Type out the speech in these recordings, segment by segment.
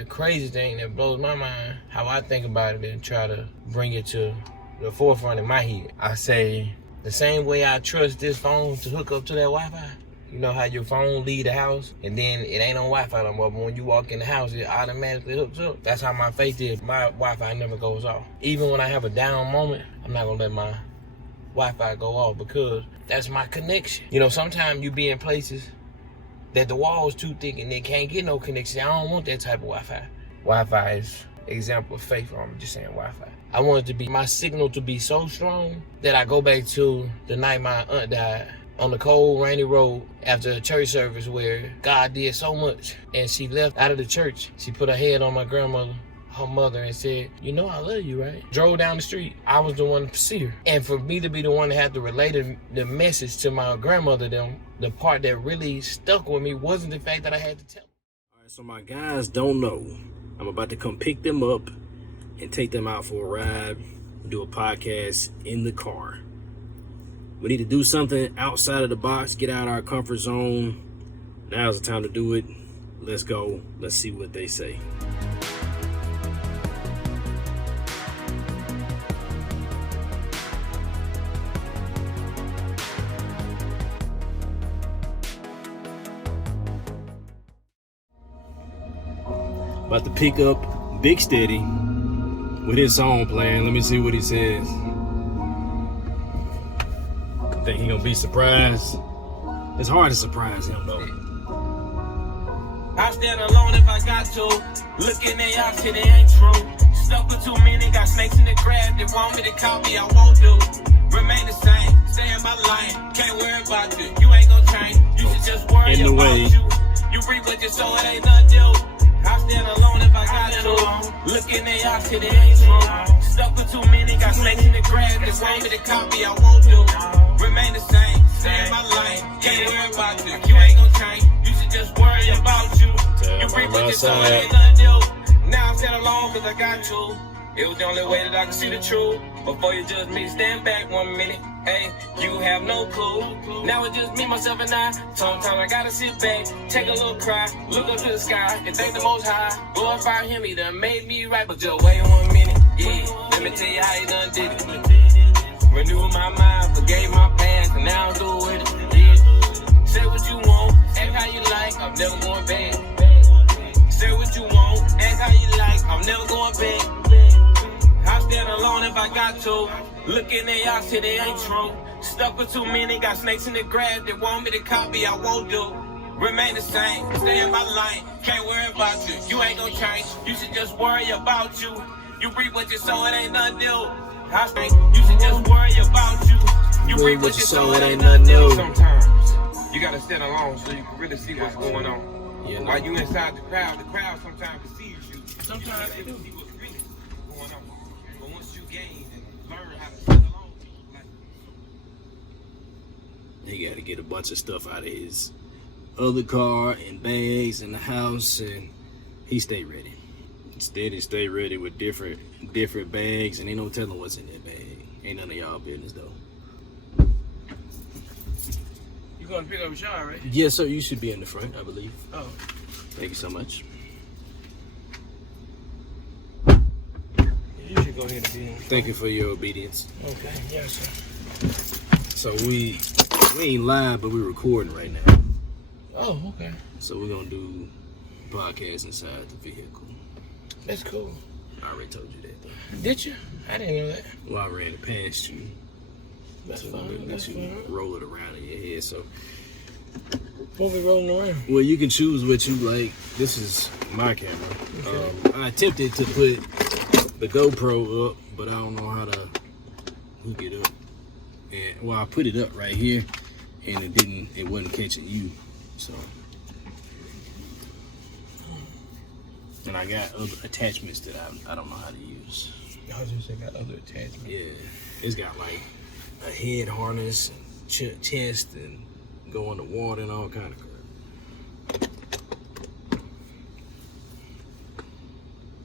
the crazy thing that blows my mind, how I think about it and try to bring it to the forefront in my head. I say, the same way I trust this phone to hook up to that Wi-Fi. You know how your phone leave the house and then it ain't on Wi-Fi no more, but when you walk in the house, it automatically hooks up. That's how my faith is. My Wi-Fi never goes off. Even when I have a down moment, I'm not gonna let my Wi-Fi go off because that's my connection. You know, sometimes you be in places that the wall's too thick and they can't get no connection. I don't want that type of Wi-Fi. Wi-Fi is example of faith. I'm just saying Wi-Fi. I want it to be, my signal to be so strong that I go back to the night my aunt died on the cold, rainy road after a church service where God did so much and she left out of the church. She put her head on my grandmother, her mother, and said, you know I love you, right? Drove down the street. I was the one to see her. And for me to be the one to have to relay the message to my grandmother, the part that really stuck with me wasn't the fact that I had to tell. All right, so my guys don't know. I'm about to come pick them up and take them out for a ride, do a podcast in the car. We need to do something outside of the box, get out of our comfort zone. Now's the time to do it. Let's go. Let's see what they say. About to pick up Big Steady with his song playing. Let me see what he says. Think he gonna be surprised? It's hard to surprise him though. I stand alone if I got to. Looking at y'all shit, it ain't true. Stuck with too many, got snakes in the grass. They want me to copy, I won't do. Remain the same, stay in my lane. Can't worry about you, you ain't gonna change. You should just worry about you. You reap what you sow, it ain't nothing new. I stand alone if I got to. Looking at y'all shit, it ain't true. Stuck with too many, got snakes in the grass. They want me to copy, I won't do. Remain the same, stay in my lane. Can't worry about you, you ain't gonna change. You should just worry about you. You reap what you sow, it ain't nothing new. Now I'm standing alone cause I got to. It was the only way that I could see the truth. Before you judge me, stand back 1 minute. Hey, you have no clue. Now it's just me, myself, and I. Sometimes I gotta sit back, take a little cry, look up to the sky, and thank the Most High. Glorify Him, He done made me right, but just wait 1 minute. Yeah, let me tell you how He done did it. Renew my mind, forgave my past, and now I'm through with it. Yeah, say what you want, act how you like, I'm never going back. Say what you want, act how you like, I'm never going back. I stand alone if I got to. Looking at y'all shit, it ain't true. Stuck with too many, got snakes in the grass. They want me to copy, I won't do. Remain the same, stay in my lane. Can't worry about you, you ain't gonna change. You should just worry about you. You reap what you sow, it ain't nothing new. I think you should just worry about you. You reap what you sow, it ain't nothing new. Sometimes you gotta stand alone so you can really see what's going on. Yeah, while you inside the crowd sometimes deceives you. Sometimes they do see what's really going on. But once you gain and learn how to stand alone, he got to get a bunch of stuff out of his other car and bags in the house, and he stay ready. Steady, stay ready with different bags, and ain't no telling what's in that bag. Ain't none of y'all business though. You gonna pick up a shower, right? Yes, sir. You should be in the front, I believe. Oh. Thank you so much. You should go ahead and be in. Thank you for your obedience. Okay, yes, sir. So we ain't live, but we're recording right now. Oh, okay. So we're gonna do podcast inside the vehicle. That's cool. I already told you that though. Did you? I didn't know that. Well, I ran it past you. That's So fine. let you roll it around in your head. So what we rolling around? well, you can choose what you like. This is my camera. Okay. I attempted to put the GoPro up, but I don't know how to hook it up. And well, I put it up right here, and it wasn't catching you. So, and I got other attachments that I don't know how to use. I was just saying, got other attachments. Yeah, it's got like a head harness, and chest, and go in the water and all kind of crap.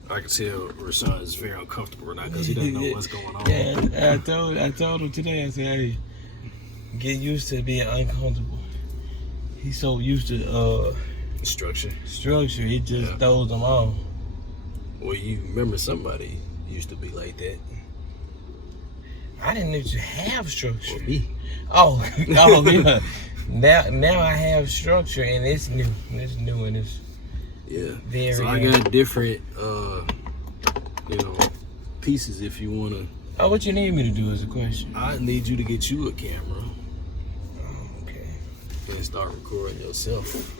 I can tell Rashawn is very uncomfortable right now because he doesn't know what's going on. Yeah, I told him today, I said, hey, get used to being uncomfortable. He's so used to Structure. he just throws them off. Well, you remember somebody used to be like that. I didn't need to have structure. Well, me. Oh, yeah. Now I have structure, and it's new. It's new, and it's very. So I got different, pieces if you wanna. Oh, what you need me to do is a question. I need you to get you a camera. Oh, okay. And start recording yourself.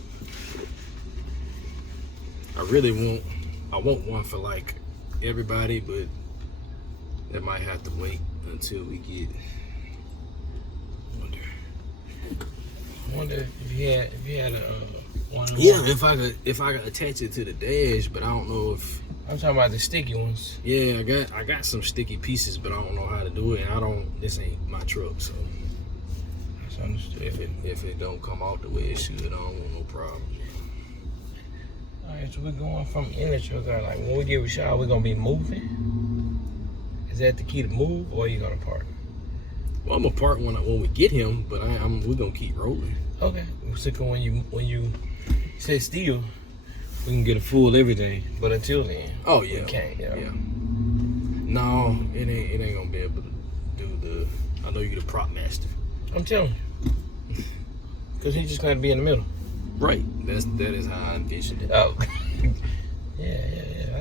I want one for like everybody, but that might have to wait until we get. I wonder if you had a one. Yeah, if I could attach it to the dash, but I don't know if. I'm talking about the sticky ones. Yeah, I got some sticky pieces, but I don't know how to do it. And this ain't my truck, so That's understood. if it don't come out the way it should, I don't want no problem. All right, so we're going from in the truck. Like when we get a shower, we're gonna be moving. Is that the key to move, or are you gonna park? Well, I'm gonna park when we get him, but we're gonna keep rolling. Okay. So when you sit still, we can get a full everything. But until then, Oh yeah, we can't. Yeah. No, it ain't gonna be able to do the. I know you're the prop master. I'm telling you, cause he's just gonna be in the middle. Right. That is how I envisioned it. Oh. yeah.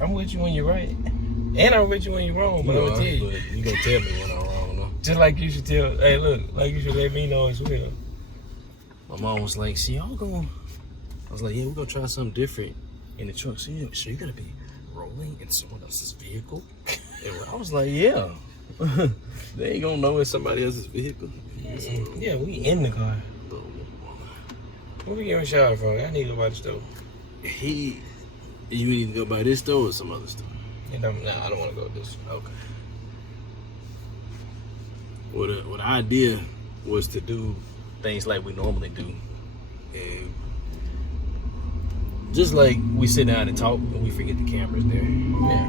I'm with you when you're right, and I'm with you when you're wrong. But I'm gonna tell you. But you gonna tell me when I'm wrong, though. Just like you should tell, hey, look, like you should let me know as well. My mom was like, "See, y'all going?" I was like, "Yeah, we're gonna try something different in the truck. So you're gonna be rolling in someone else's vehicle?" And I was like, "Yeah." They ain't gonna know it's somebody else's vehicle. Yeah, we in the car. Where we getting a shower from? I need to go by the stove. You need to go by this store or some other store? I don't want to go this way. Okay. Well, the idea was to do things like we normally do, and just like we sit down and talk, and we forget the cameras there. Yeah,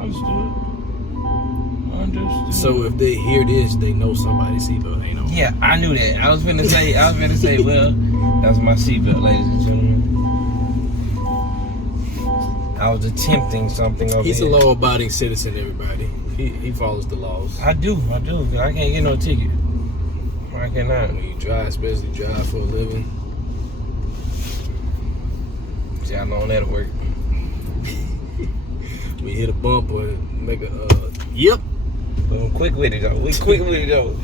understood. So if they hear this, they know somebody's seatbelt ain't on. Yeah, I knew that. I was gonna say, well, that's my seatbelt, ladies and gentlemen. I was attempting something over He's here. a law-abiding citizen, everybody. He follows the laws. I do. I can't get no ticket. I cannot. When you drive, especially drive for a living. See how long that'll work. We hit a bump or make a yep. Boom, quick with it though. We quick with it though.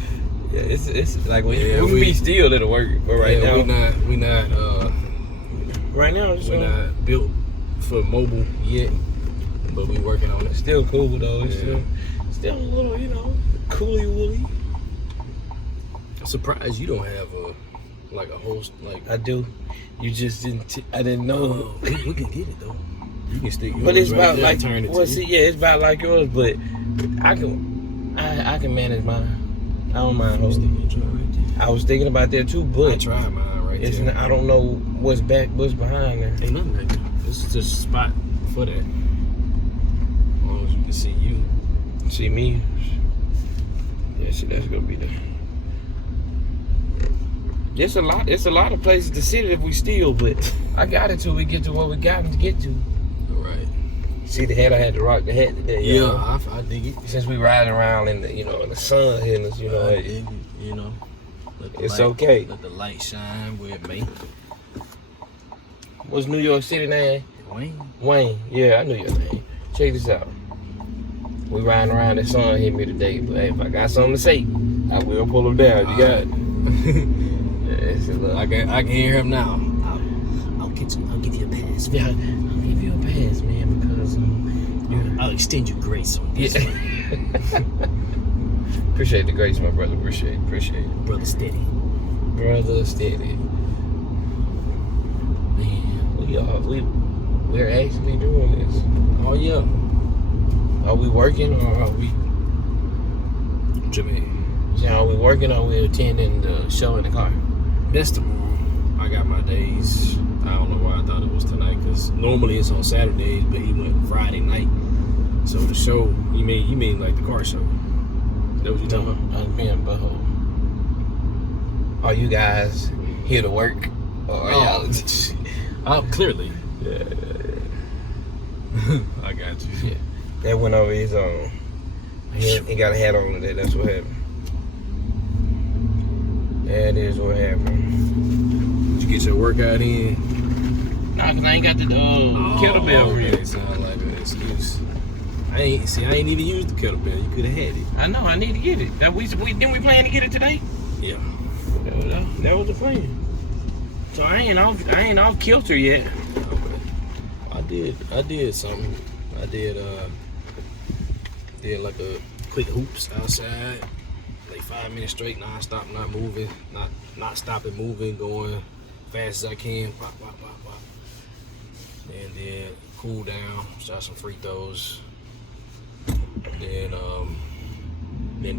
Yeah, it's like when we be still, it'll work. But right now, we not right now, we're not built for mobile yet, but we working on it. Still cool though. It's still a little, cooly woolly. I'm surprised you don't have a host like. I do. You just didn't. I didn't know. We can get it though. You can stick. But it's about like turn it. It's about like yours. But I can manage mine. I don't mind hosting. I was thinking about that too, but I tried mine right it's there. not, I don't know what's behind there. Ain't nothing right there. This is just a spot for that. As long as you can see you. See me? Yeah, see, that's gonna be the. It's a lot of places to sit if we steal, but I got it till we get to what we got to get to. Right. See the hat? I had to rock the hat today. Yeah, I dig it. Since we riding around in the in the sun hitting us, I dig it, it's okay. Let the light shine where it may. What's New York City name? Wayne. Yeah, I knew your name. Check this out. We riding around, the sun hit me today, but hey, if I got something to say, I will pull him down. You got it. I can hear him now. I'll give you a pass. Yeah, I'll give you a pass, man, because I'll extend you grace on this. Yeah. Appreciate the grace, my brother. Appreciate it. Brother steady. Man, we're actually doing this. Oh yeah. Are we working or are we? Jimmy. Yeah, are we working or are we attending the show in the car? That's tomorrow. I got my days. I don't know why I thought it was tonight, because normally it's on Saturdays, but he went Friday night. So the show, you mean like the car show? That what you talking about? I'm being butthole. Are you guys here to work? Or are y'all? Clearly. Yeah. I got you. Yeah. That went over his he got a hat on today. That's what happened. That is what happened. Did you get your workout in? Nah, cause I ain't got the kettlebell for It sounds like an excuse. I ain't even used the kettlebell. You could have had it. I know. I need to get it. Didn't we plan to get it today? Yeah. That was the plan. So I ain't off kilter yet. Okay. I did something. I did like a quick hoops outside, like 5 minutes straight, non-stop, not moving, not stopping moving, going fast as I can, pop, pop, pop, pop. And then cool down, shot some free throws. Then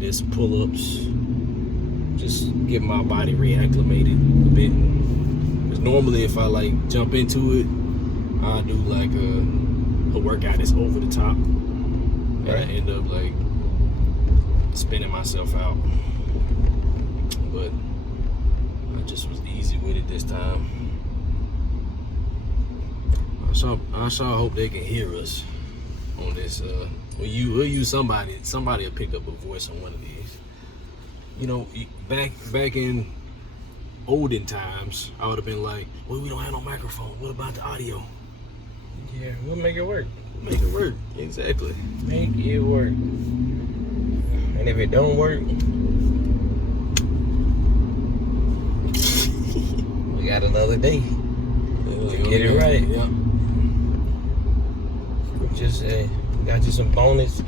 did some pull-ups. Just get my body reacclimated a bit. Because normally if I like jump into it, I'll do like a workout that's over the top. And I end up like spinning myself out. But I just was easy with it this time. I sure hope they can hear us on this. We'll use somebody will pick up a voice on one of these. You know, back in olden times, I would have been like, well, we don't have no microphone. What about the audio? Yeah, we'll make it work. Make it work. Exactly. Make it work. And if it don't work, we got another day to get it right. Yep. Just got you some bonus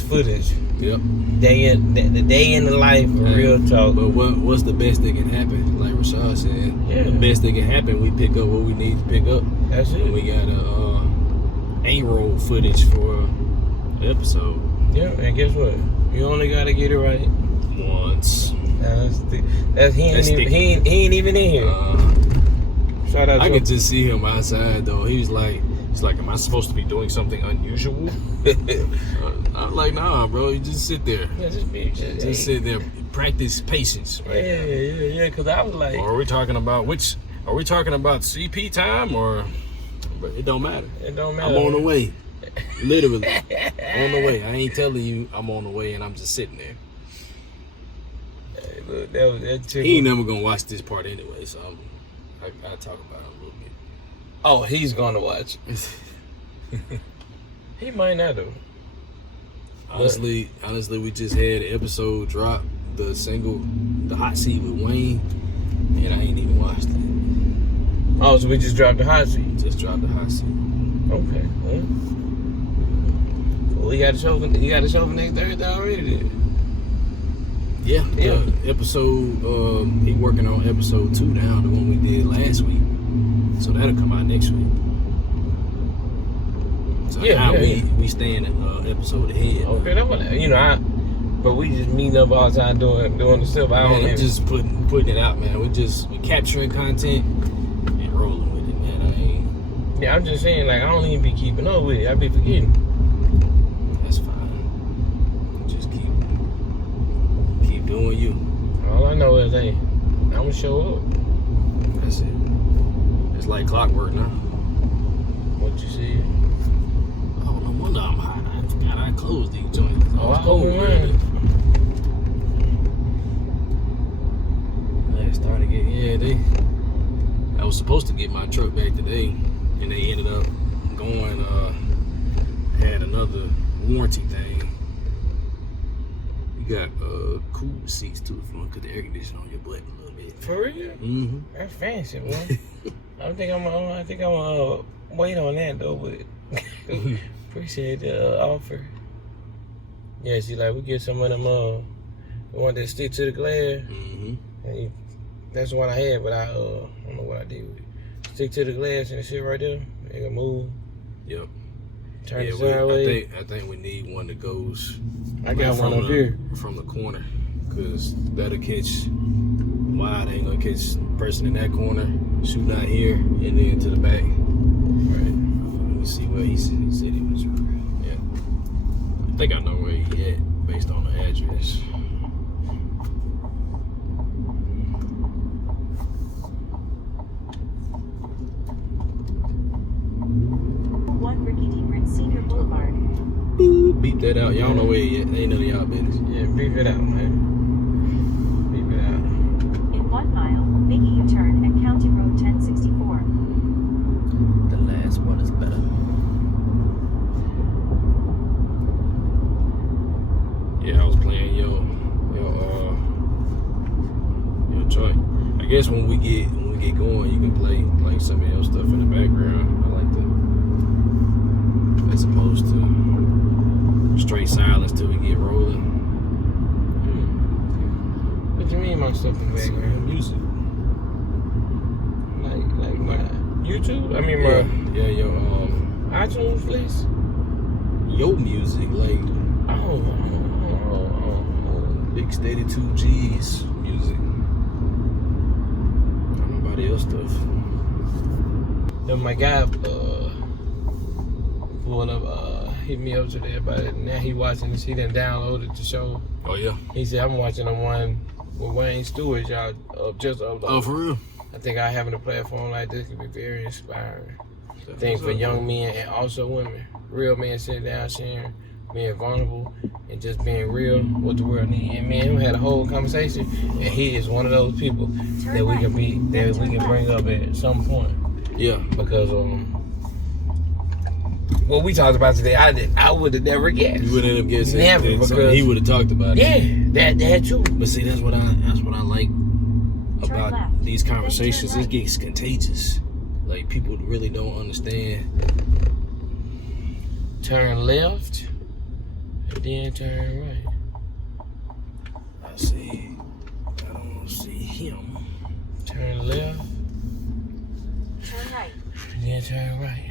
footage. Yep. The day in the life of real talk. But what's the best that can happen? Like Rashad said, Yeah. The best that can happen, we pick up what we need to pick up. That's it. And we got A-roll footage for the episode. Yeah, and guess what? You only gotta get it right Once. He ain't even in here. Shout out to I him. could just see him outside though. He's like, am I supposed to be doing something unusual? I'm like, nah, bro. You just sit there. Yeah, Just sit there. Practice patience. Right now. Yeah. Cause I was like, Or are we talking about CP time or? But it don't matter. it don't matter. I'm on the way. Literally. On the way. I ain't telling you I'm on the way and I'm just sitting there. Hey, look, that chick. He ain't never gonna watch this part anyway, so I talk about it a little bit. Oh, he's gonna watch. He might not though. Honestly, we just had an episode drop, the single, the hot seat with Wayne, and I ain't even watched it. Oh, so we just dropped the hot seat. Just dropped the hot seat. Okay. Well, you got a show for next Thursday already then. Yeah. Yeah. Episode, he working on episode 2 now, the one we did last week. So that'll come out next week. So now we staying an episode ahead. Okay, that's what but we just meeting up all the time doing the stuff. I don't Man, just putting it out, man. We capturing content and rolling with it, man. Yeah, I'm just saying, like, I don't even be keeping up with it. I be forgetting. That's fine. Just keep doing you. All I know is, hey, I'm gonna show up. That's it. It's like clockwork now. What you see? Oh, no wonder I'm hot. I forgot I closed these joints. Oh, I hope mine. They started getting, I was supposed to get my truck back today, and they ended up going, had another warranty thing. You got cool seats too, if you want to put the air conditioner on your butt a little bit. For real? Mm-hmm. That's fancy, boy. I think I'm gonna wait on that though, but appreciate the offer. Yeah, see, like we get some of them the one that stick to the glass. Mm-hmm. And that's the one I had, but I don't know what I did with it. Stick to the glass and the shit right there. It can move. Yep. Turn it sideways. I think we need one that goes. I got one up here from the corner, cause that'll catch wide. Ain't gonna catch the person in that corner shooting out here and then to the back. Right. Let me see where he said he was. Yeah. I think I know where he at based on the address. One Ricky Ricky D. Britt Senior Boulevard. Boop, beep that out. Y'all know where it yet. Ain't none of y'all business. Yeah, beep it out, man. Beep it out. In 1 mile, make a U-turn at County Road 1064. The last one is better. Yeah, I was playing your joint. I guess when we get going, you can play like some of your stuff in the background. I like that, as opposed to straight silence till we get rolling. What you mean my stuff in the background? Music. Like my YouTube? I mean my your iTunes list? your music, like Oh. Big Steady 2G's music. Not nobody else stuff. Then my guy pulled up, hit me up today about it. Now he watching this. He done downloaded the show. Oh yeah. He said I'm watching the one with Wayne Stewart, y'all just uploaded. Oh, for real? I think having a platform like this could be very inspiring. I That's think what's for up, young man. men and also women, real men sitting down sharing, being vulnerable and just being real what the world needs. And me and him had a whole conversation, and he is one of those people that we can bring up at some point. Yeah. Because what we talked about today, I would have never guessed. You would end up guessing. Never, that because he would have talked about it. Yeah, that too. But see, that's what I like about left. these conversations. Then turn It gets contagious. Like, people really don't understand. Turn left, and then turn right. I don't see him. Turn left, Turn right. and then turn right.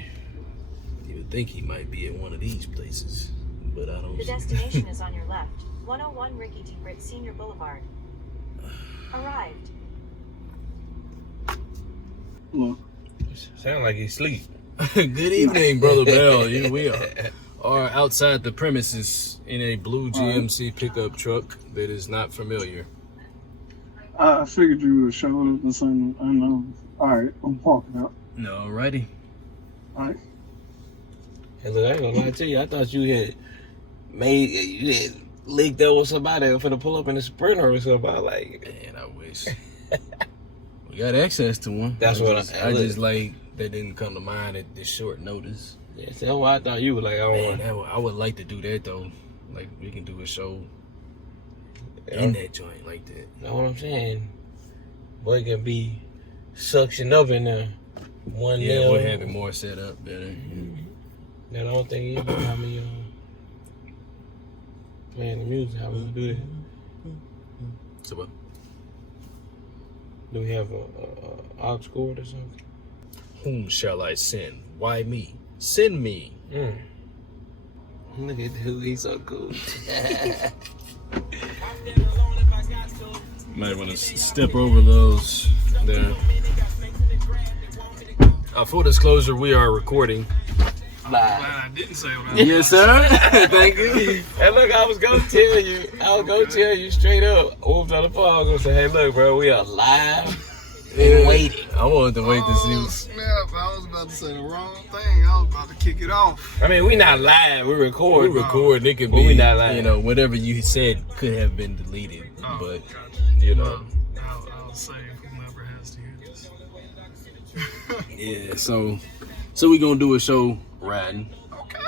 You would think he might be at one of these places, but I don't The see destination is on your left. 101 Ricky D. Britt Senior Boulevard. Arrived. Sound like he sleep. Good evening, Brother Bell. We are outside the premises in a blue GMC pickup truck that is not familiar. I figured you would show up the same. I know. Alright, I'm walking out. Alrighty. Alright. Hey, look, I ain't gonna lie to you. I thought you had linked up with somebody for to pull up in a Sprinter or something. I like, Man, I wish. We got access to one. That's what I just like that didn't come to mind at this short notice. yeah, that's why I thought you were like, Man, I would like to do that though. Like, we can do a show in that joint like that. Know what I'm saying? Boy, it can be suctioned up in there. One Yeah, nail. we'll have it more set up better. I don't think you know how me playing the music. How we gonna do that? So what? Do we have a aux cord or something? Whom shall I send? Why me? Send me. Look at dude, he's so cool. Might want to step over those there. Full disclosure, we are recording. Live. didn't say what I Yes, sir. Thank you. Hey, look, I was gonna tell you straight up. Whoops on the phone. I was gonna say, hey, look, bro, we are live and waiting. I wanted to wait to see. snap. I was about to say the wrong thing. I was about to kick it off. I mean, we not live. We record. We record. It could But be, we not lying. you know, whatever you said could have been deleted, but Gotcha. you know, I'll say whomever has to hear this. yeah. So we gonna do a show riding. Okay.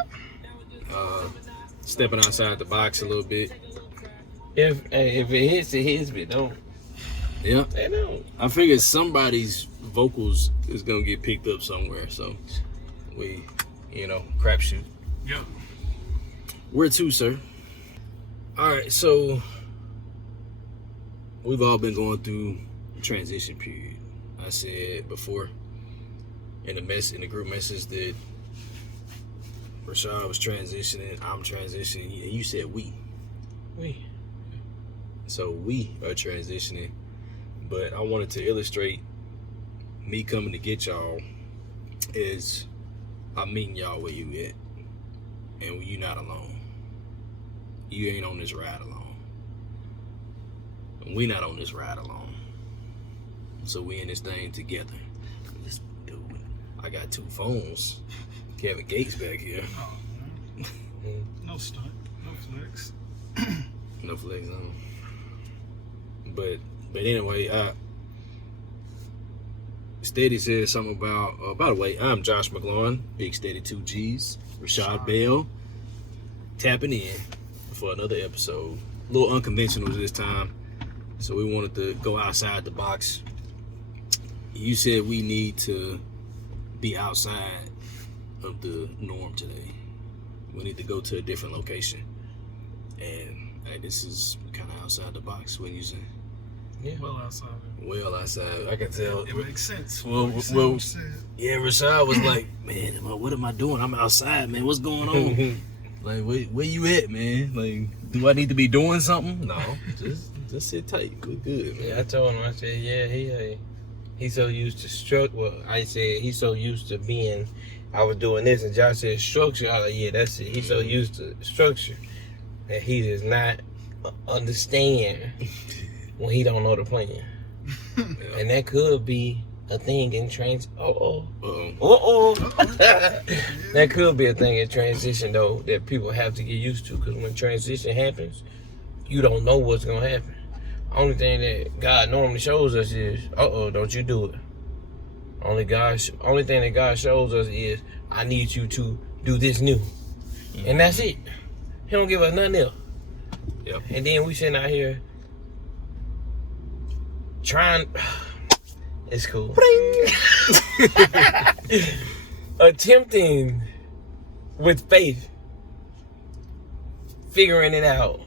Stepping outside the box a little bit. If it hits, it hits. But don't. Yeah. They don't. I figured somebody's vocals is gonna get picked up somewhere, so we, crapshoot. Yep. Where to, sir? All right, so we've all been going through a transition period. I said before in the group message that Rashad was transitioning, I'm transitioning, and you said we. So we are transitioning, but I wanted to illustrate me coming to get y'all is I'm meeting y'all where you at, and you not alone. You ain't on this ride alone. And we not on this ride alone. So we in this thing together. This dude, I got two phones. Kevin Gates back here. Oh, man. No stunt. No flex. No flex on. But anyway, Steady said something about. By the way, I'm Josh McLaurin, Big Steady 2Gs, Rashad Bell, tapping in for another episode. A little unconventional this time, so we wanted to go outside the box. You said we need to be outside of the norm today. We need to go to a different location, and this is kind of outside the box. What you say? Yeah. Well outside. Well outside, I can tell. It makes sense. Well, yeah, Rashad was like, man, what am I doing? I'm outside, man. What's going on? Like, where you at, man? Like, do I need to be doing something? No, just sit tight. We're good, man. Yeah, I told him. I said, yeah, he's so used to structure. Well, I said he's so used to being. I was doing this, and Josh said structure. I was like, yeah, that's it. He's so used to structure that he does not understand when he don't know the plan. Yeah. And that could be a thing in trans. Uh-oh. That could be a thing in transition though that people have to get used to, because when transition happens, you don't know what's gonna happen. Only thing that God normally shows us is, don't you do it. Only thing that God shows us is, I need you to do this new, and that's it. He don't give us nothing else. Yep. And then we sitting out here trying. It's cool. Attempting with faith, figuring it out,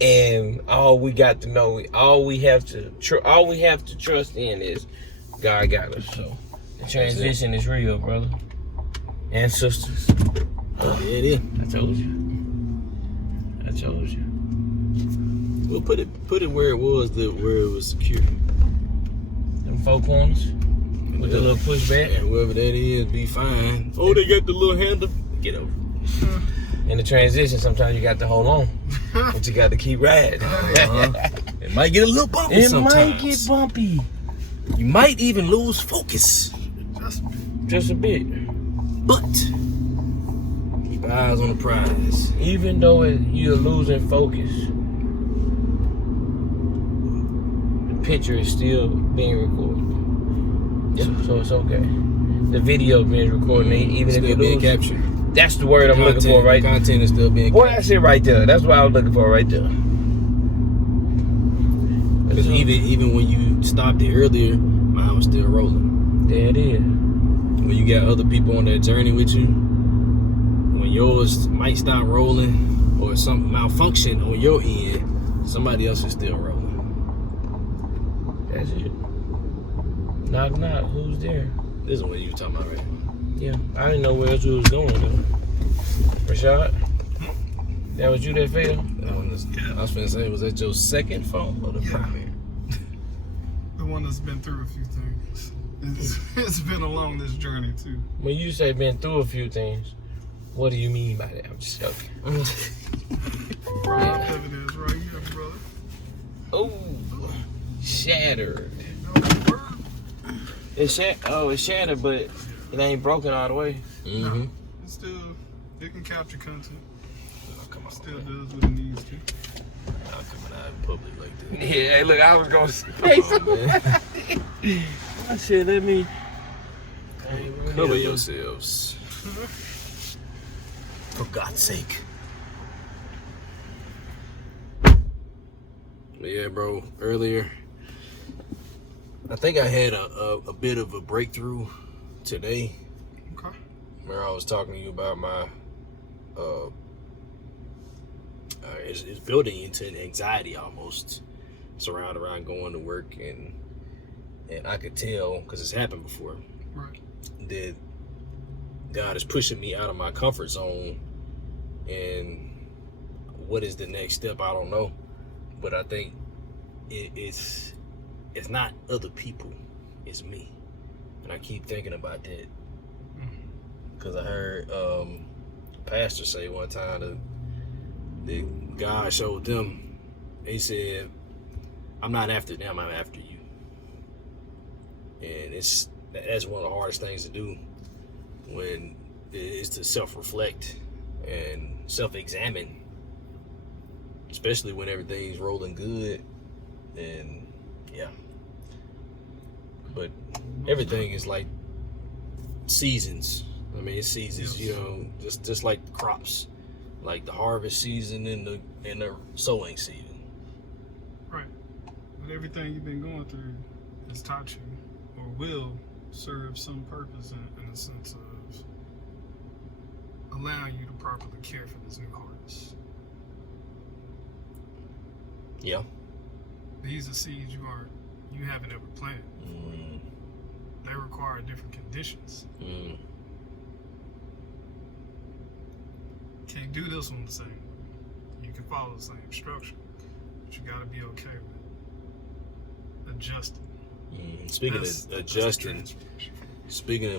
and all we have to trust in is God got us. So the transition is real, brother and sisters. Yeah, it is. I told you. We'll put it where it was, where it was secure. Them four corners with the little pushback. And whoever that is, be fine. Oh, they got the little handle. Get over. In the transition, sometimes you got to hold on, but you got to keep riding. It might get a little bumpy It sometimes. might get bumpy. You might even lose focus. Just a bit. But keep eyes on the prize. Even though you're losing focus, the picture is still being recorded. Yeah. So it's okay. The video is being recorded, even if Still you being lose. captured. That's the word I'm looking for, right? Content is still being Boy, captured. that's it right there. That's what I was looking for right there. Because even when you stopped it earlier, mine was still rolling. There it is. When you got other people on that journey with you, when yours might stop rolling or something malfunction on your end, somebody else is still rolling. That's it. Knock, knock. Who's there? This is what you were talking about, right? Yeah, I didn't know where else we was going, though. Rashad? That was you that failed? I was finna say, was that your second phone or the primary? The one that's been through a few things. It's been along this journey too. When you say been through a few things, what do you mean by that? I'm just joking. Right, evidence right here, brother. Oh, shattered. It's shattered, but it ain't broken all the way. Mm-hmm. It's still, it can capture content. Oh, come on, Still man. does what it needs to. Not coming out in public like that. Yeah, hey, look, I was gonna say something. I said, let me Cover yourselves. For God's sake. But yeah, bro, earlier, I think I had a bit of a breakthrough today. Okay. Where I was talking to you about my, it's building into an anxiety almost, surrounded around going to work, and I could tell, because it's happened before, Right. that God is pushing me out of my comfort zone, and what is the next step, I don't know, but I think it's not other people, it's me, and I keep thinking about that, because I heard a pastor say one time that God showed them, he said, I'm not after them, I'm after you. And that's one of the hardest things to do, when it's to self-reflect and self-examine, especially when everything's rolling good. And yeah, but everything is like seasons. I mean, it's seasons, you know, just like crops, like the harvest season and the sowing season. Right. But everything you've been going through has taught you, or will serve some purpose in the sense of allowing you to properly care for this new harvest. Yeah. These are seeds you haven't ever planted. They require different conditions. Can't do this one the same way. You can follow the same structure, but you got to be okay with adjusting. Speaking of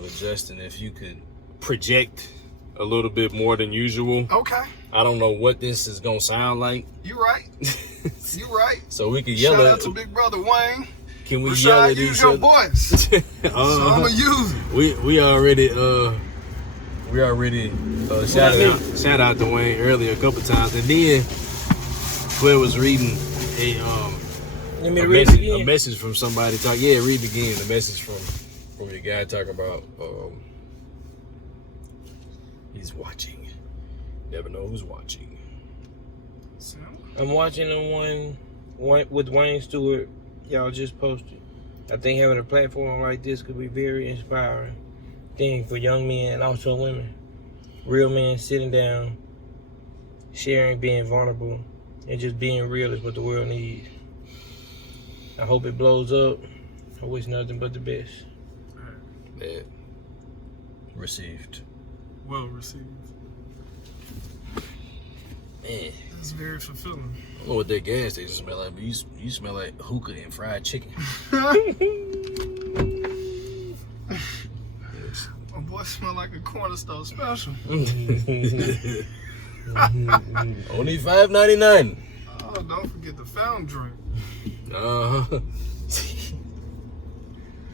adjusting, if you could project a little bit more than usual. Okay. I don't know what this is gonna sound like. You right. You right. So we could yell Shout at. out to Big Brother Wayne. Can we Rashad, yell at use each your other? voice. So I'ma use it. We already shout out to Wayne earlier a couple times, and then Claire was reading a message from somebody read it again. The message from the guy talking about he's watching. Never know who's watching. So, I'm watching the one with Wayne Stewart. Y'all just posted. I think having a platform like this could be very inspiring thing for young men and also women. Real men sitting down, sharing, being vulnerable, and just being real is what the world needs. I hope it blows up. I wish nothing but the best. Yeah. Received. well received. Man, It's very fulfilling. I don't know what that gas station smell like, but you smell like hookah and fried chicken. My boy smell like a corner store special. Only $5.99. Oh, don't forget the fountain drink. Uh-huh.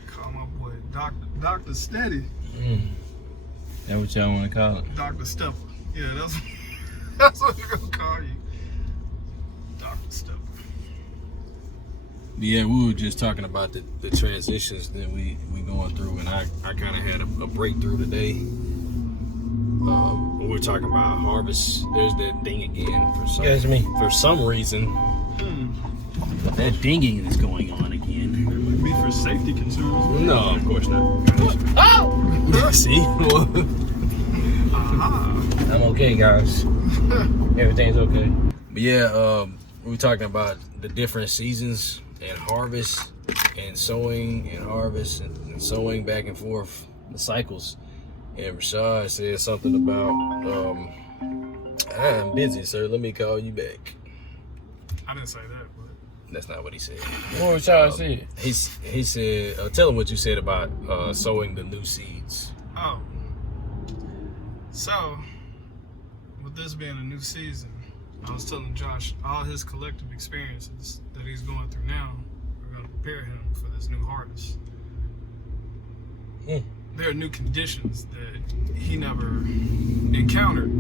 Call my boy Dr. Steady. That what y'all want to call it? Dr. Stepper. Yeah, that's what you're gonna call you. Dr. Stepper. Yeah, we were just talking about the transitions that we going through, and I kind of had a breakthrough today. We were talking about harvest. There's that ding again for some. That's me. For some reason, that dinging is going on again. It would be for safety concerns. No, of course not. Oh! See? I'm okay, guys. Everything's okay. But yeah, we were talking about the different seasons and harvest and sowing and harvest and sowing back and forth, the cycles. And Rashad said something about, I'm busy, sir. Let me call you back. I didn't say that, but That's not what he said. What was y'all saying? He said, tell him what you said about sowing the new seeds. oh. So, with this being a new season, I was telling Josh all his collective experiences that he's going through now are going to prepare him for this new harvest. There are new conditions that he never encountered,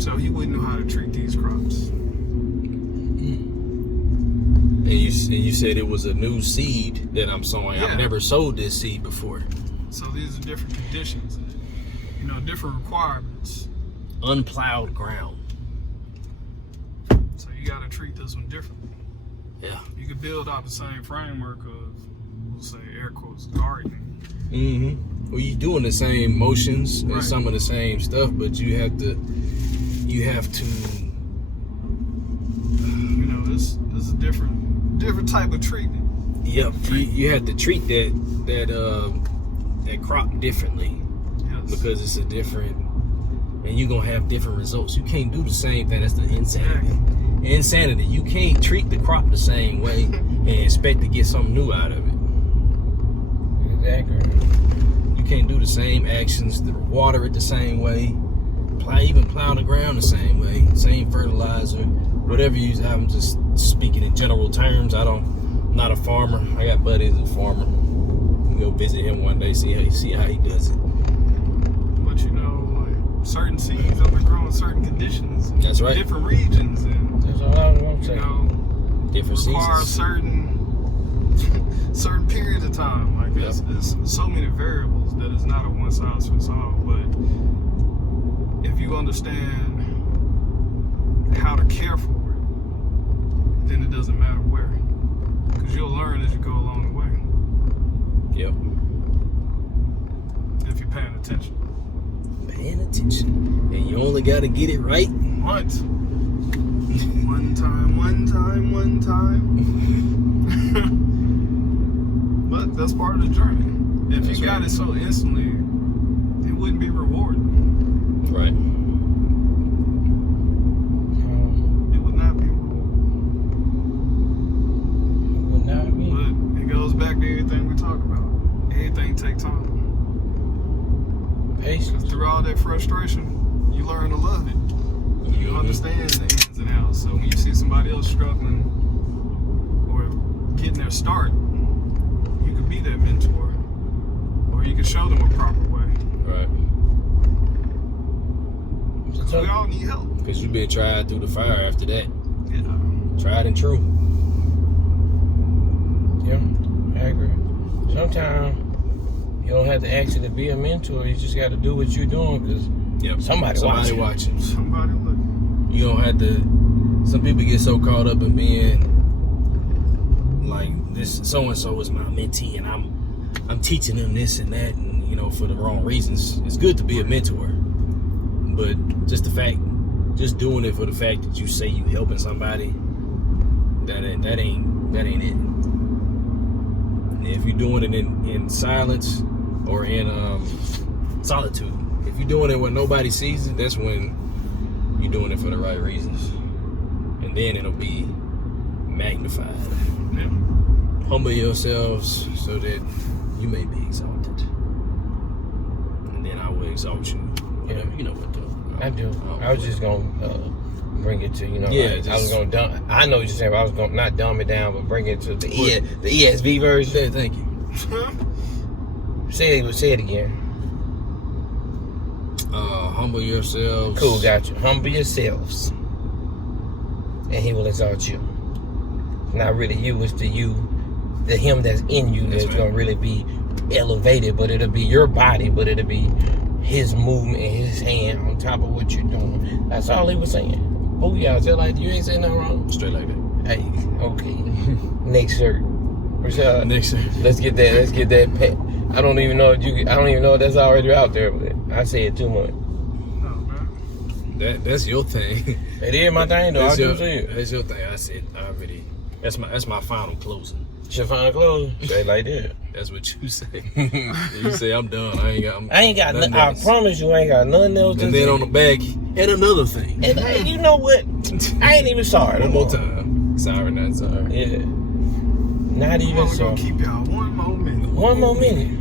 so he wouldn't know how to treat these crops. And you said it was a new seed that I'm sowing. Yeah. I've never sowed this seed before. So these are different conditions, different requirements. Unplowed ground. So you got to treat this one differently. Yeah. You could build off the same framework of, we'll say, air quotes, gardening. Mm-hmm. Well, you're doing the same motions and Right. some of the same stuff, but you have to. This is a different type of treatment. Yep. You have to treat that crop differently. Yes. Because it's a different, and you're gonna have different results. You can't do the same thing. That's the insanity. You can't treat the crop the same way and expect to get something new out of it. Exactly. You can't do the same actions, water it the same way, plow the ground the same way, same fertilizer, whatever you use. I'm just speaking in general terms. I'm not a farmer. I got buddies that's a farmer. We go visit him one day, see how he does it. certain seeds undergrow in certain conditions. That's right. Different regions, and That's all I want to say. Different require seasons. certain periods of time. Like it's so many variables that it's not a one size fits all. But if you understand how to care for it, then it doesn't matter where, because you'll learn as you go along the way. Yep. If you're paying attention. Paying attention. And you only got to get it right once. One time. But that's part of the journey. If you got it so instantly, it wouldn't be rewarding. Right. It would not be rewarding. It would not be. But it goes back to everything we talk about. Everything takes time. Patience. Through all that frustration, you learn to love it. You understand the ins and outs. So when you see somebody else struggling or getting their start, you can be that mentor, or you can show them a proper way. Right. Because we all need help. Because you've been tried through the fire after that. Yeah. Tried and true. Yeah, I agree. Sometimes you don't have to actually be a mentor. You just got to do what you're doing because somebody watching. Somebody looking. You don't have to. Some people get so caught up in being like this. So and so is my mentee, and I'm teaching them this and that, and for the wrong reasons. It's good to be a mentor, but just just doing it for the fact that you say you helping somebody, that ain't it. And if you're doing it in silence or in solitude, if you're doing it when nobody sees it, that's when you're doing it for the right reasons, and then it'll be magnified. Yeah. Humble yourselves so that you may be exalted, and then I will exalt you. Yeah. You know what though. I do. I was just gonna bring it to Yeah, I was gonna dumb. I know what you're saying. But I was gonna not dumb it down, but bring it to the ESV version. Yeah, thank you. Say it again. Humble yourselves. Cool, got you. Humble yourselves, and He will exalt you. It's not really you, it's the Him that's in you that's gonna really be elevated. But it'll be your body, but it'll be His movement and His hand on top of what you're doing. That's all He was saying. Booyah, just like you ain't saying nothing wrong. Straight like that. Hey, okay. Next shirt. Rashad, Next shirt. Let's get that pet. I don't even know if that's already out there, but I say it too much. No, man. That's your thing. It is my thing though. I do see it. That's your thing. I said already. That's my final closing. Should find clothes. Say it like that. That's what you say. You say I'm done. I ain't got nothing. else. I promise you, I ain't got nothing else. And then on the back, and another thing. And you know what? I ain't even sorry. One more time. Sorry, not sorry. Yeah. Not even We're sorry. gonna keep y'all one more minute. One more minute.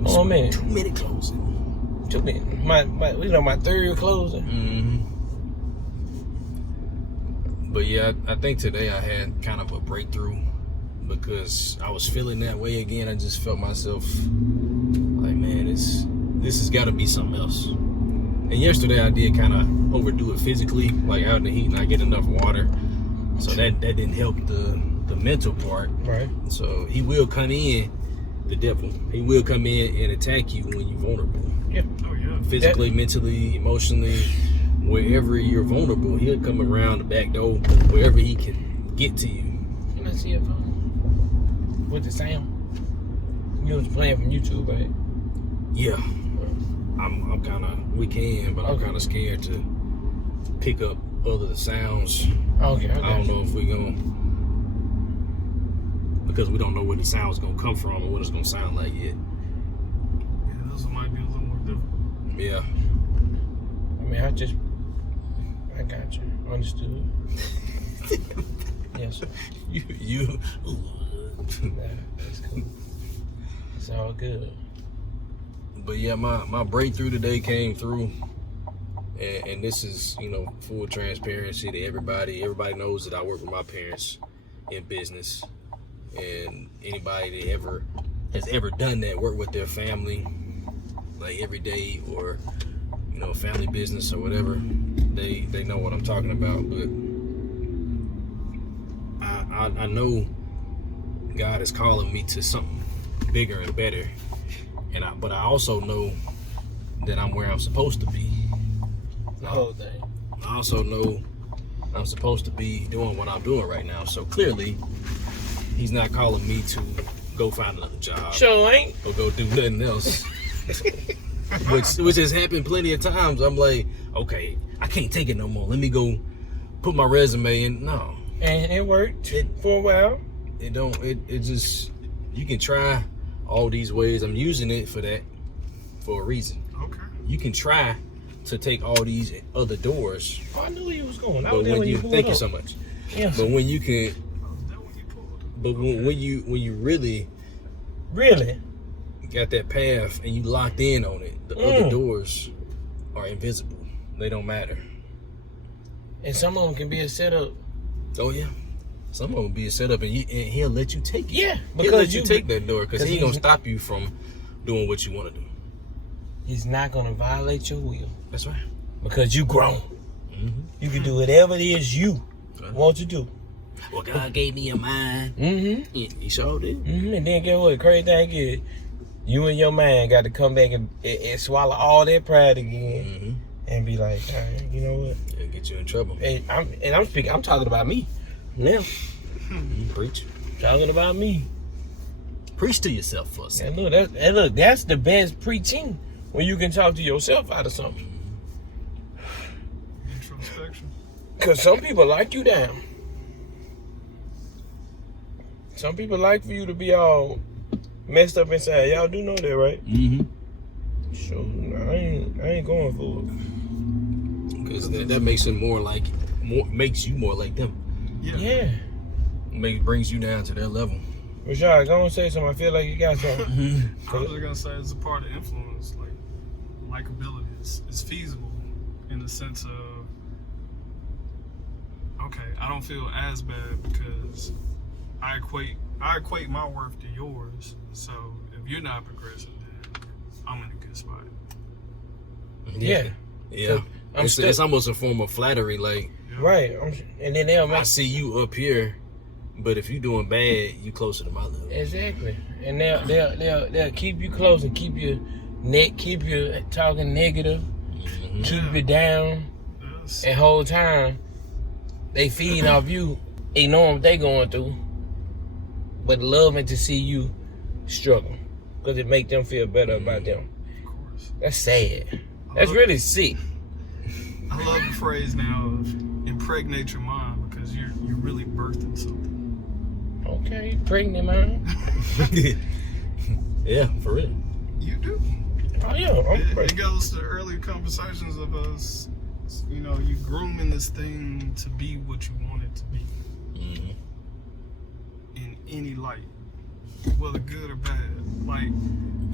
One One more minute. 2 minute closing. 2 minutes. My third closing. Mm-hmm. But yeah, I think today I had kind of a breakthrough because I was feeling that way again. I just felt myself like, man, this has got to be something else. And yesterday I did kind of overdo it physically, like out in the heat, not get enough water. So that didn't help the mental part. Right. So he will come in, the devil. He will come in and attack you when you're vulnerable. Yeah. Oh yeah. Physically, mentally, emotionally, wherever you're vulnerable, he'll come around the back door, wherever he can get to you. Can I see your phone? With the sound? You was playing from YouTube, right? Yeah. I'm kind of, we can, but I'm kind of scared to pick up other sounds. Okay. I don't know if we're going to, because we don't know where the sound's going to come from or what it's going to sound like yet. Yeah, this might be a little more difficult. Yeah. I mean, I got you. Understood. Yes, sir. You. That's cool. It's all good. But yeah, my breakthrough today came through, and this is, full transparency to everybody. Everybody knows that I work with my parents in business, and anybody that has ever done that, work with their family, like every day, or family business or whatever, they know what I'm talking about. But I know God is calling me to something bigger and better, but I also know that I'm where I'm supposed to be. The whole thing. I also know I'm supposed to be doing what I'm doing right now. So clearly, He's not calling me to go find another job. Sure ain't. Or go do nothing else. which has happened plenty of times. I'm like, okay, I can't take it no more. Let me go put my resume in. No. And it worked for a while. It just, you can try all these ways. I'm using it for a reason. Okay. You can try to take all these other doors. Oh, I knew where you was going. I But was there when when you, you pulled thank you up. so much. Yeah. But when you can, Was that when you pulled? but when you really Really? got that path and you locked in on it, the other doors are invisible. They don't matter. And some of them can be a setup. Oh yeah, some of them be a setup, and he'll let you take it. Yeah, He'll let you take that door because he ain't gonna he's- stop you from doing what you want to do. He's not gonna violate your will That's right. because you grown. Mm-hmm. You can do whatever it is you want to do. Well, God gave me a mind. Mm-hmm. He sure did. Mm-hmm. And then get what? Crazy thing is, you and your man got to come back and swallow all that pride again Mm-hmm. and be like, all right, you know what? It'll get you in trouble. And I'm talking about me now. Preach. Talking about me. Preach to yourself for a second. And look, that's the best preaching when you can talk to yourself out of something. Introspection. Because some people like you down. Some people like for you to be all messed up inside. Y'all do know that, right? Mm-hmm. Sure. I ain't going for it. Because that makes it makes you more like them. Yeah. Brings you down to their level. Rashad, go and say something. I feel like you got something. I was just gonna say it's a part of influence. Like likability is feasible in the sense of, okay, I don't feel as bad because I equate my worth to yours. So if you're not progressing, then I'm in a good spot. Yeah. Yeah. So It's almost a form of flattery. Like, Right. And then they'll I make... see you up here, but if you doing bad, you closer to my level. Exactly. And they'll keep you close and keep you talking negative, Mm-hmm. keep you down. Yes. And whole time, they feeding off you, ignoring what they going through, but loving to see you struggle because it make them feel better about them. Of course. That's sad. That's really sick. I love the phrase now of impregnate your mind because you're really birthing something. Okay, pregnant, man. Yeah, for real. You do. Oh yeah, I'm It pregnant. goes to earlier conversations of us, you grooming this thing to be what you want it to be Mm-hmm. in any light, whether good or bad. Like,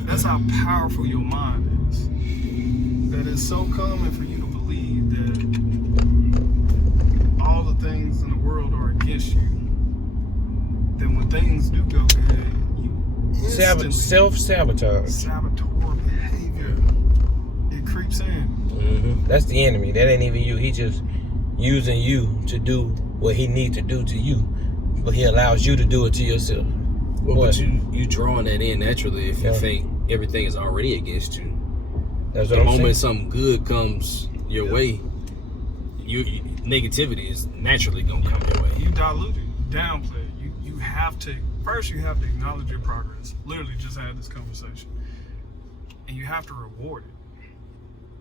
that's how powerful your mind is. That it's so common for you to believe that all the things in the world are against you. Then when things do go good, you instantly Self-sabotage. saboteur behavior. It creeps in. Mm-hmm. That's the enemy. That ain't even you. He just using you to do what he needs to do to you, but he allows you to do it to yourself. Well, What? but you drawing that in naturally if you Yeah. think everything is already against you. That's The what I'm moment saying. something good comes your way, you negativity is naturally gonna come your way. You dilute it, you downplay it. You have to acknowledge your progress. Literally just had this conversation. And you have to reward it.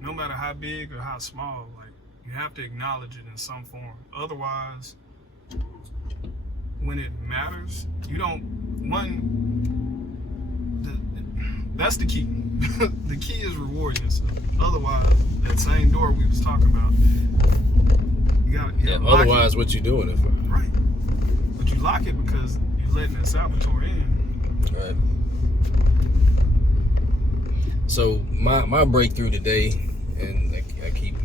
No matter how big or how small, like, you have to acknowledge it in some form. Otherwise, when it matters, you don't, that's the key. The key is rewarding yourself. Otherwise, that same door we was talking about, you gotta lock Otherwise, what you doing it for? it. Right. But you lock it because you're letting that saboteur in. Right. So my breakthrough today, and I keep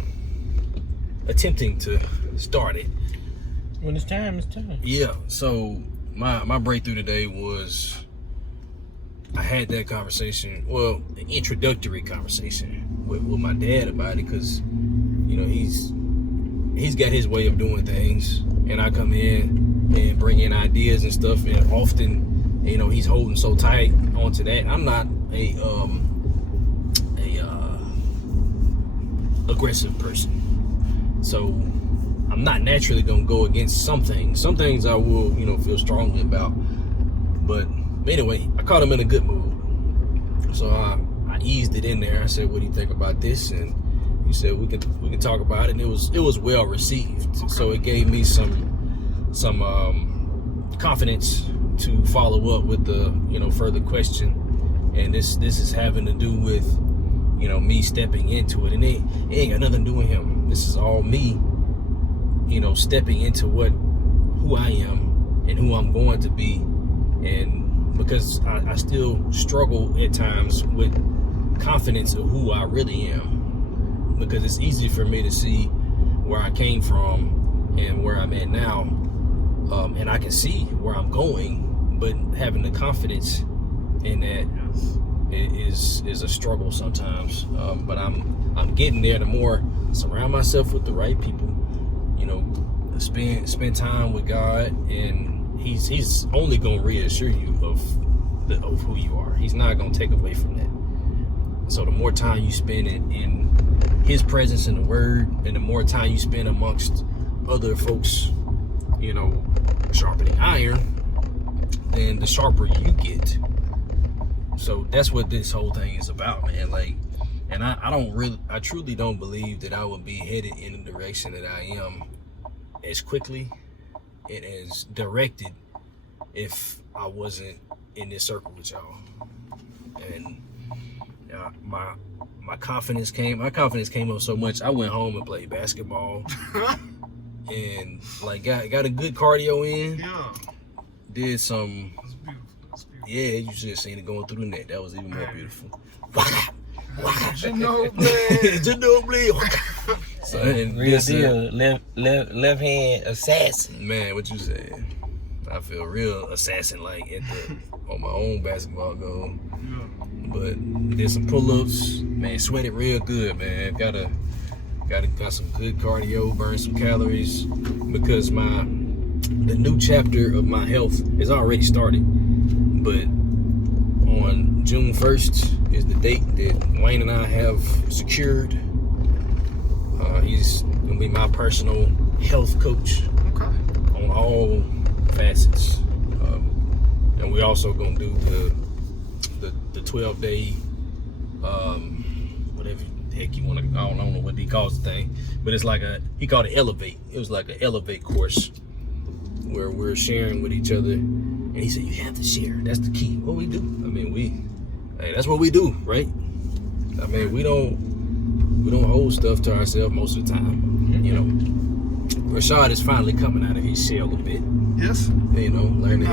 attempting to start it. When it's time, it's time. Yeah. So my breakthrough today was I had that conversation. Well, an introductory conversation with my dad about it, because you know he's got his way of doing things, and I come in and bring in ideas and stuff, and often, you know, he's holding so tight onto that. I'm not a aggressive person, so I'm not naturally gonna go against some things. Some things I will, you know, feel strongly about. But anyway, I caught him in a good mood, so I eased it in there. I said, "What do you think about this?" And he said, "We can talk about it." And it was well received. So it gave me some confidence to follow up with the, you know, further question. And this is having to do with, you know, me stepping into it, and it ain't got nothing to do with him. This is all me, you know, stepping into who I am and who I'm going to be. And because I still struggle at times with confidence of who I really am, because it's easy for me to see where I came from and where I'm at now, and I can see where I'm going, but having the confidence in that is a struggle sometimes. But I'm getting there. The more I surround myself with the right people, you know, spend time with God, and He's only gonna reassure you of who you are. He's not gonna take away from that. So the more time you spend in His presence in the Word, and the more time you spend amongst other folks, you know, sharpening iron, then the sharper you get. So that's what this whole thing is about, man. Like, and I truly don't believe that I would be headed in the direction that I am as quickly and as directed if I wasn't in this circle with y'all. And my confidence came up so much, I went home and played basketball and like got a good cardio in. Yeah. Did some. That's beautiful. That's beautiful. Yeah, you should have seen it going through the net. That was even more beautiful. So, and Real deal, left hand assassin. Man, what you said? I feel real assassin like on my own basketball goal. Yeah. But did some pull-ups, man. Sweated real good, man. Got some good cardio, burned some calories, because the new chapter of my health is already started. But on June 1st is the date that Wayne and I have secured. He's gonna be my personal health coach on all facets, and we also gonna do the 12-day whatever the heck you want to. I don't know what he calls the thing, but it's like he called it Elevate. It was like an Elevate course where we're sharing with each other, and he said you have to share. That's the key. What we do. I mean, that's what we do, right? I mean, we don't hold stuff to ourselves most of the time. You know, Rashad is finally coming out of his shell a bit. Yes. You know, learning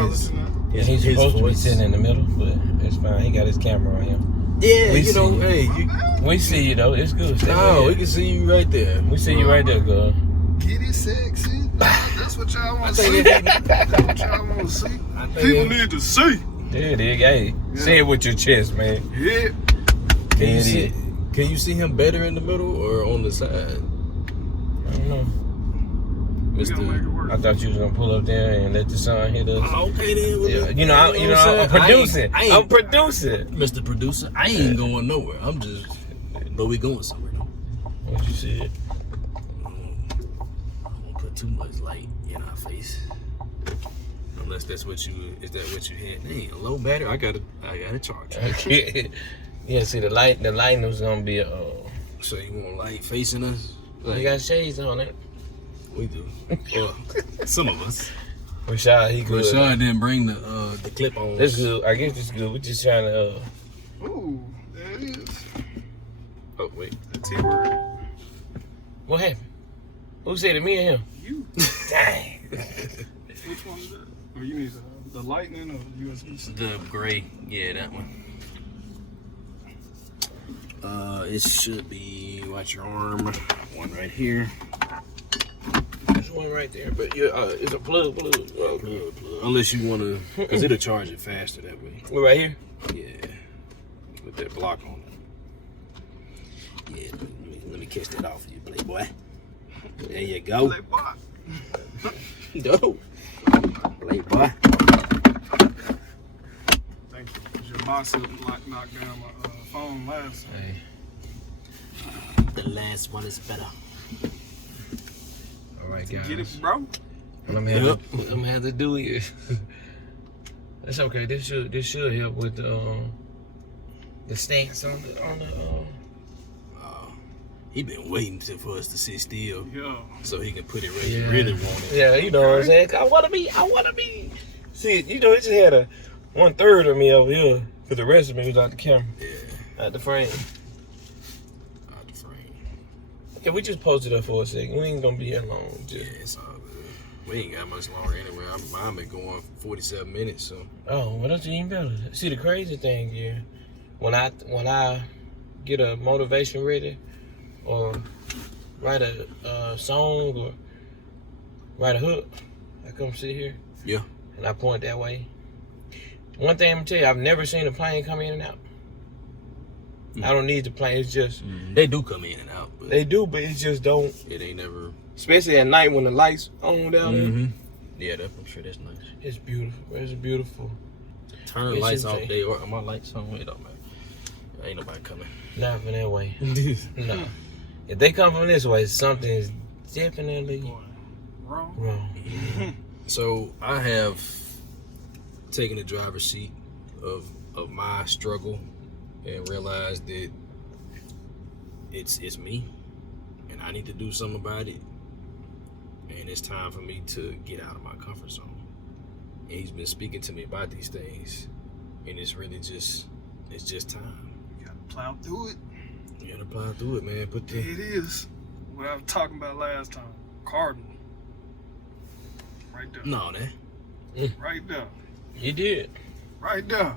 He's supposed to be sitting in the middle, but it's fine. He got his camera on him. Yeah, We see we see you though. It's good. We can see you right there. We see you right there, girl. Kitty sexy. That's what y'all want to see. That's what y'all want to see. People need to see. There it is. Hey, say it with your chest, man. Yeah. Can you see him better in the middle or on the side? I don't know. We gotta make it work. I thought you was gonna pull up there and let the sun hit us. Okay then. Yeah, you know, I'm producing. I'm producing. Mr. Producer, I ain't going nowhere. But we going somewhere though. What you said? I won't put too much light in our face. Unless is that what you had? Hey, a low battery. I got a charge. Okay. Yeah, see the lighting was gonna be So you want light facing us? You got shades on it. We do. Some of us. Rashad, he good. Rashad didn't bring the clip on. This good. I guess it's good. We're just trying to Ooh, there it is. Oh wait. The T-word. What happened? Who said it? Me or him? You. Dang. Which one is that? Or you need the lightning or USB-C? The gray. Yeah, that one. It should be, watch your arm, one right here. There's one right there, but it's a plug. Plug. Unless you want to, because it'll charge it faster that way. We're right here? Yeah. With that block on it. catch that off you, playboy. There you go. Playboy. Go. Playboy. Thank you. 'Cause your box knocked down my phone last time. Hey. The last one is better. All right, guys. Get it, bro? What I'm gonna have to do is that's okay. This should help with the stance on the He been waiting for us to sit still Yeah. so he can put it where he really want it. Yeah, you know what I'm saying? I wanna be. See, you know, it just had a 1/3 of me over here, cause the rest of me was out the camera, Yeah, out the frame. out the frame. Okay, we just posted up for a second. We ain't gonna be here long. Yeah, Just, it's all good. We ain't got much longer anyway. Mine been going 47 minutes, so. oh, well, that's even better. See, the crazy thing is, when I get a motivation ready, or write a song, or write a hook, I come sit here. Yeah. And I point that way. One thing I'm gonna tell you, I've never seen a plane come in and out. I don't need the plane. It's just They do come in and out, but they do, but it just don't. it ain't never. Especially at night when the lights on down there. Yeah, I'm sure that's nice. It's beautiful. It's beautiful. Turn It's lights off. insane. They or my lights on. It don't matter. Ain't nobody coming. Not from that way. No. If they come from this way, something is definitely Boy, wrong. wrong. So I have taken the driver's seat of my struggle and realized that it's me, and I need to do something about it. And it's time for me to get out of my comfort zone. And he's been speaking to me about these things, and it's just time. You gotta plow through it. You gotta plow through it, man. Put the It is. What I was talking about last time. Cardinal. Right there. no, man. Right there. You did. Right there.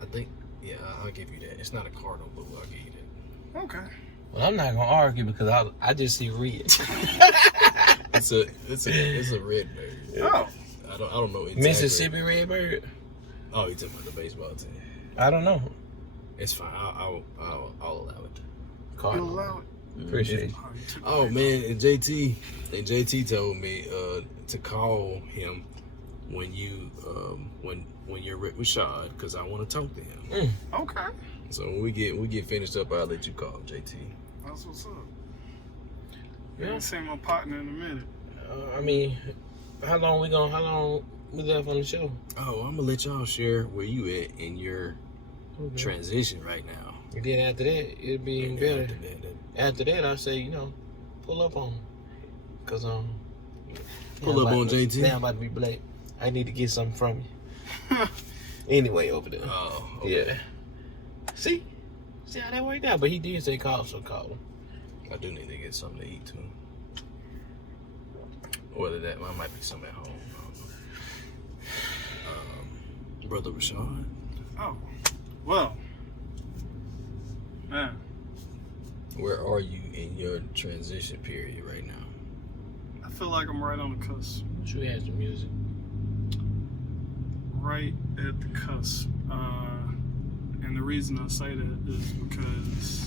I think I'll give you that. It's not a cardinal blue. I'll give you that. Okay. Well, I'm not gonna argue because I just see red. It's a red bird. Oh. I don't know exactly. Mississippi redbird. Oh, you talking about the baseball team? I don't know. It's fine. I'll allow it. You'll Cardinal. allow it. Appreciate you. Oh, you took Oh it. man, and JT told me to call him when you're with Rashad because I want to talk to him. Okay. So when we get finished up, I'll let you call JT. That's what's up. Yeah. I ain't seen my partner in a minute. I mean, how long we left on the show? Oh, I'm gonna let y'all share where you at in your transition right now. And then after that, it'd be even better. After that, After that, I say, pull up on him. Cause Pull up on JT? Now I'm about to be black. I need to get something from you. Anyway, over there. Oh, okay. Yeah. See how that worked out. But he did say call, so call him. I do need to get something to eat too. Whether that might be something at home. I don't know. Brother Rashad. Oh. Well. Man. Where are you in your transition period right now? I feel like I'm right on the cusp. Should we have some music? Right at the cusp. And the reason I say that is because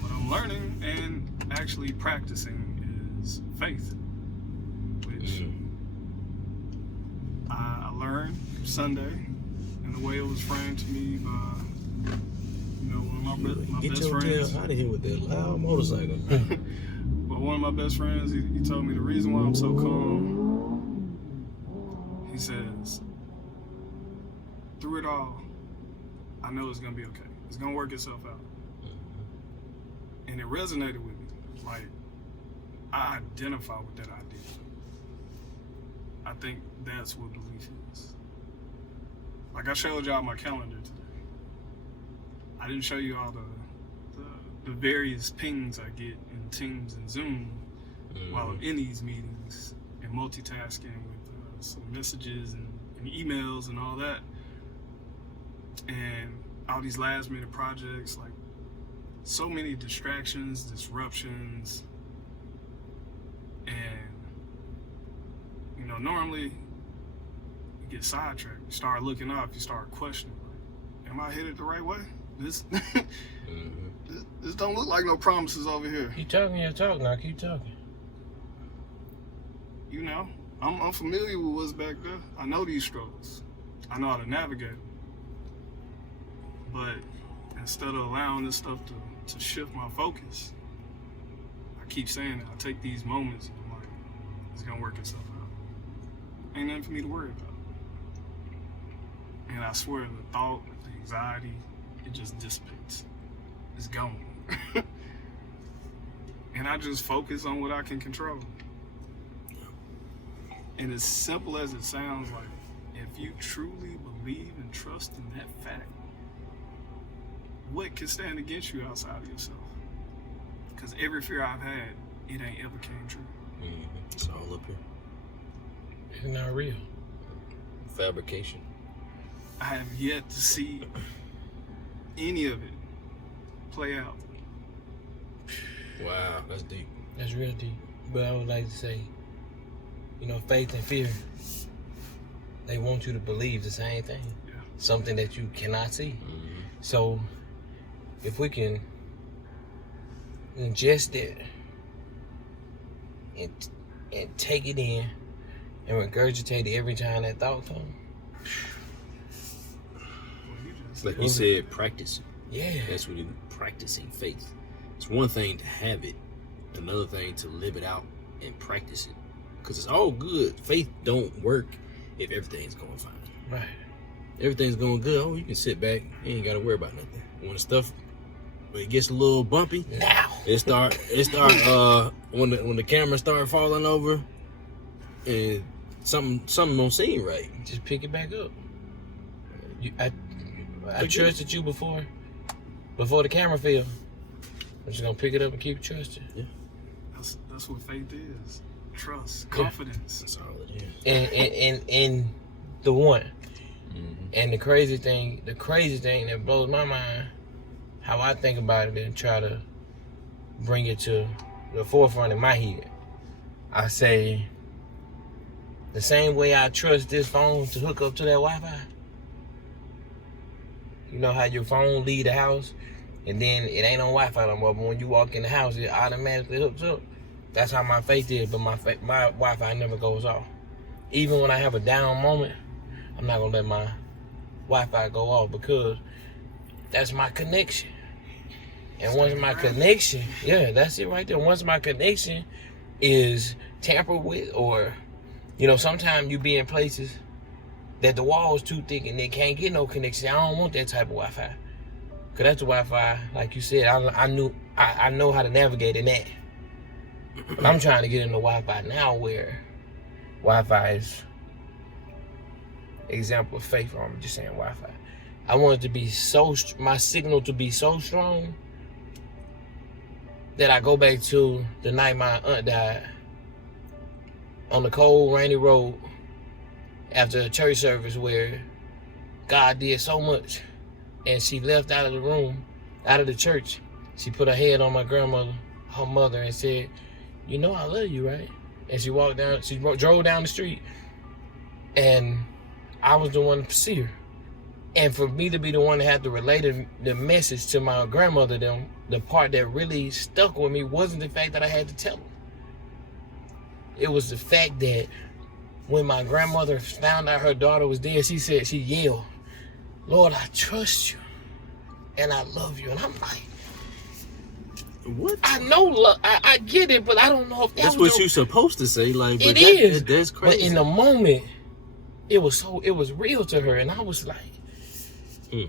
what I'm learning and actually practicing is faith, which I learned Sunday, and the way it was framed to me by one of my Get best your friends. tail out of here with that loud motorcycle. But one of my best friends, he told me the reason why I'm so calm. He says, through it all, I know it's gonna be okay. It's gonna work itself out. And it resonated with me. Like, I identify with that idea. I think that's what belief is. Like I showed y'all my calendar today. I didn't show you all the various pings I get in Teams and Zoom while I'm in these meetings and multitasking with some messages and emails and all that. And all these last minute projects, like so many distractions, disruptions, and normally you get sidetracked, you start looking up, you start questioning, like, am I headed the right way? This, this don't look like no promises over here. Keep talking your talk now. Keep talking. You know, I'm familiar with what's back there. I know these struggles. I know how to navigate them. But instead of allowing this stuff to shift my focus, I keep saying that I take these moments and I'm like, it's gonna work itself out. Ain't nothing for me to worry about. And I swear the thought, the anxiety, it just dissipates. It's gone. And I just focus on what I can control. And as simple as it sounds, like, if you truly believe and trust in that fact, what can stand against you outside of yourself? Because every fear I've had, it ain't ever came true. It's all up here. It's not real. Fabrication. I have yet to see any of it play out. Wow, that's deep. That's real deep. But I would like to say, you know, faith and fear, they want you to believe the same thing. Yeah. Something that you cannot see. So if we can ingest it and take it in and regurgitate it every time that thought comes. Like you said, practice. Yeah. That's what it is, practicing faith. It's one thing to have it, another thing to live it out and practice it. Because it's all good. Faith don't work if everything's going fine. Right. Everything's going good. Oh, you can sit back. You ain't got to worry about nothing. When it gets a little bumpy, now it start when the camera start falling over and something don't seem right. just pick it back up. I trusted you before the camera fell. I'm just gonna pick it up and keep trusting. Yeah. That's what faith is. Trust, confidence. That's all it is. And the one. And the crazy thing that blows my mind, how I think about it and try to bring it to the forefront in my head. I say, the same way I trust this phone to hook up to that Wi-Fi. You know how your phone leave the house and then it ain't on Wi-Fi no more, but when you walk in the house, it automatically hooks up. That's how my faith is, but my Wi-Fi never goes off. Even when I have a down moment, I'm not gonna let my Wi-Fi go off because that's my connection. And once my connection, that's it right there. Once my connection is tampered with, or, you know, sometimes you be in places that the wall's too thick and they can't get no connection. I don't want that type of Wi-Fi. Cause that's the Wi-Fi, like you said, I know how to navigate in that. But I'm trying to get into Wi-Fi now where Wi-Fi is example of faith, or I'm just saying Wi-Fi. I want it to be my signal to be so strong that I go back to the night my aunt died on the cold, rainy road after a church service where God did so much, and she left out of the room, out of the church. She put her head on my grandmother, her mother, and said, "You know I love you, right?" And she drove down the street, and I was the one to see her. And for me to be the one that had to relay the message to my grandmother, the part that really stuck with me wasn't the fact that I had to tell her. It was the fact that when my grandmother found out her daughter was dead, she yelled, "Lord, I trust you and I love you." And I'm like, what? I know, I get it, but I don't know if that's what you're supposed to say. Like, it is. That's crazy. But in the moment, it was real to her, and I was like, and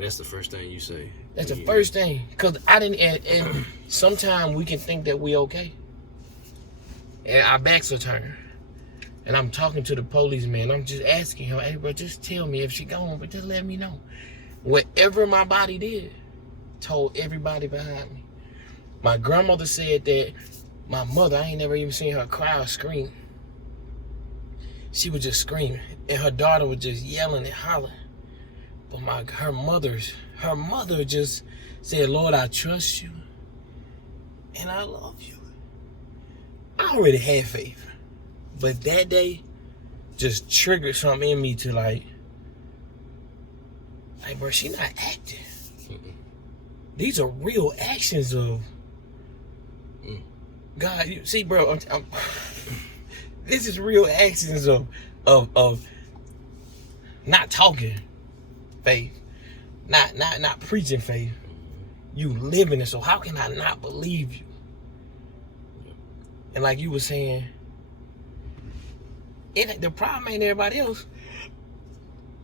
that's the first thing you say. That's the first thing, because I didn't. And sometimes we can think that we okay, and our backs are turned. And I'm talking to the policeman. I'm just asking him, "Hey, bro, just tell me if she gone, but just let me know." Whatever my body did, told everybody behind me. My grandmother said that my mother, I ain't never even seen her cry or scream. She was just screaming, and her daughter was just yelling and hollering. But her mother just said, "Lord, I trust you, and I love you." I already had faith, but that day just triggered something in me to Like, bro, she not acting. These are real actions of God. You see, bro, this is real actions of not talking faith, not preaching faith. You living it. So how can I not believe you? And like you were saying, the problem ain't everybody else.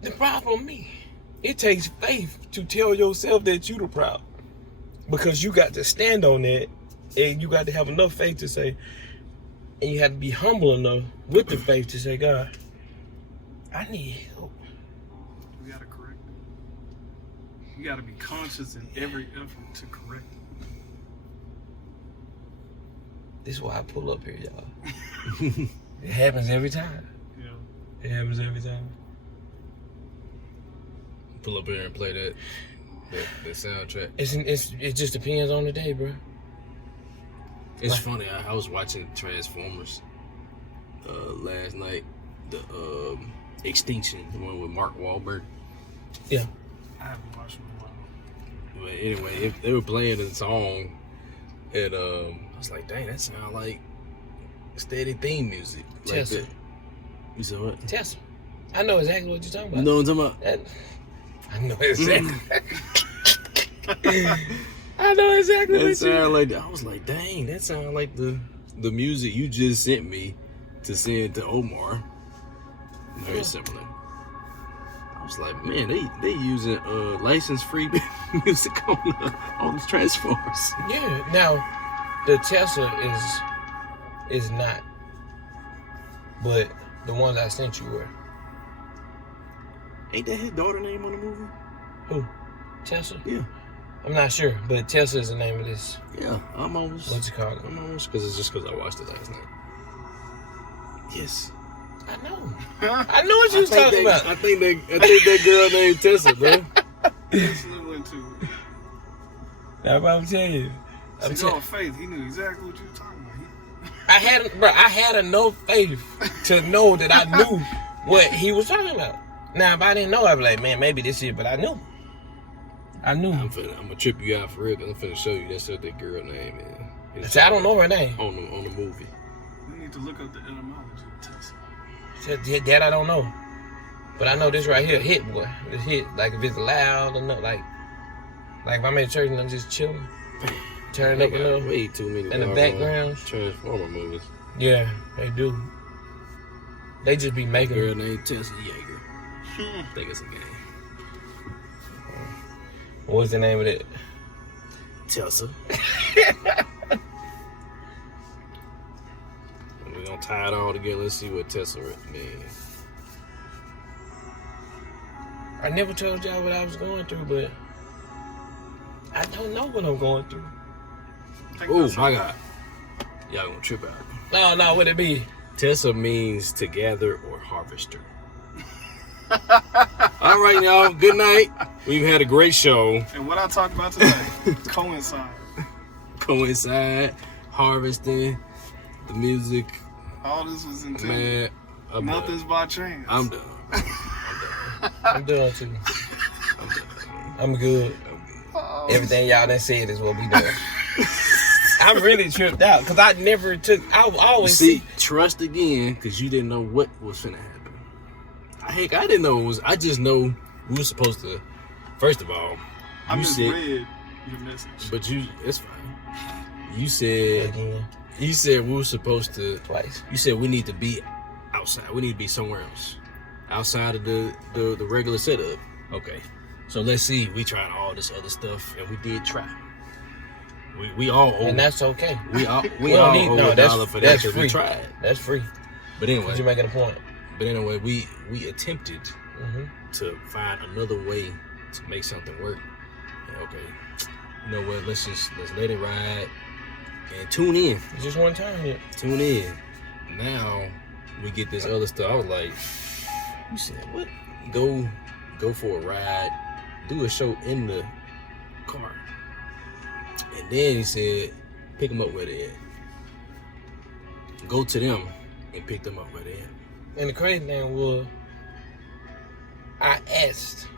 The problem me. It takes faith to tell yourself that you the problem. Because you got to stand on that, and you got to have enough faith to say, and you have to be humble enough with the faith to say, God, I need help. You gotta correct it. You gotta be conscious in every effort to correct it. This is why I pull up here, y'all. It happens every time. Yeah. It happens every time. Pull up here and play that soundtrack. It just depends on the day, bro. It's funny. I was watching Transformers last night. The Extinction, the one with Mark Wahlberg. Yeah. I haven't watched it in a while. But anyway, if they were playing the song, and I was like, dang, that sounds like steady theme music. Like Tessa. that. You said what? Tessa. I know exactly what you're talking about. You know what I'm talking about? I know exactly. I know exactly what you sound like. I was like, dang, that sounds like the music you just sent me to send to Omar. Very similar. I was like, man, they using license-free music on the Transformers. Yeah. Now, the Tessa is not, but the ones I sent you were. Ain't that his daughter name on the movie? Who? Tessa? Yeah. I'm not sure, but Tessa is the name of this. Yeah, I'm almost. What's it called? I'm almost, because it's just because I watched it last night. Yes. I know. I know what you was talking about. I think that girl named Tessa, bro. That's what went to. Now, I'm telling you. See, on faith, he knew exactly what you were talking about. I had enough faith to know that I knew what he was talking about. Now, if I didn't know, I'd be like, man, maybe this is, but I knew. I'm gonna trip you out for real, because I'm finna show you that's what that girl name is. See, I don't know her name. On the movie. We need to look up the etymology of Tessa. That I don't know. But I know this right here, hit, boy. This hit, like if it's loud enough, like if I'm at church and I'm just chilling, turn up a little. Way too many in the background. Transformer movies. Yeah, they do. They just be making Girl named Tessa Yeager. I think it's a game. What's the name of it? Tessa. We're gonna tie it all together. Let's see what Tessa means. I never told y'all what I was going through, but I don't know what I'm going through. Oh my God. Y'all gonna trip out. No, what it be? Tessa means to gather or harvester. All right, y'all. Good night. We've had a great show. And what I talked about today, Coincide, harvesting, the music. All this was intended. Man, Nothing's by chance. I'm done. I'm done too. I'm good. Oh. Everything y'all done said is what we done. I'm really tripped out because I never took. I always see. Trust again, because you didn't know what was finna happen. Heck, I didn't know it was. I just know we were supposed to. First of all, I you said, read your message. but it's fine. You said again we were supposed to. twice. You said we need to be outside. We need to be somewhere else, outside of the regular setup. Okay, so let's see. We tried all this other stuff, and we did try. We all owe, And that's okay. we all don't need- owe no, $1 that's- for that's that because we free. tried. That's free. But anyway, You're making a point. we attempted Mm-hmm. to find another way to make something work. And okay, you know what? Let's let it ride and tune in. It's just one time here. Tune in. Now we get this other stuff. I was like, you said what? Go for a ride. Do a show in the car. And then he said, pick them up where they're at. Go to them and pick them up where they're at. And the crazy thing was, I asked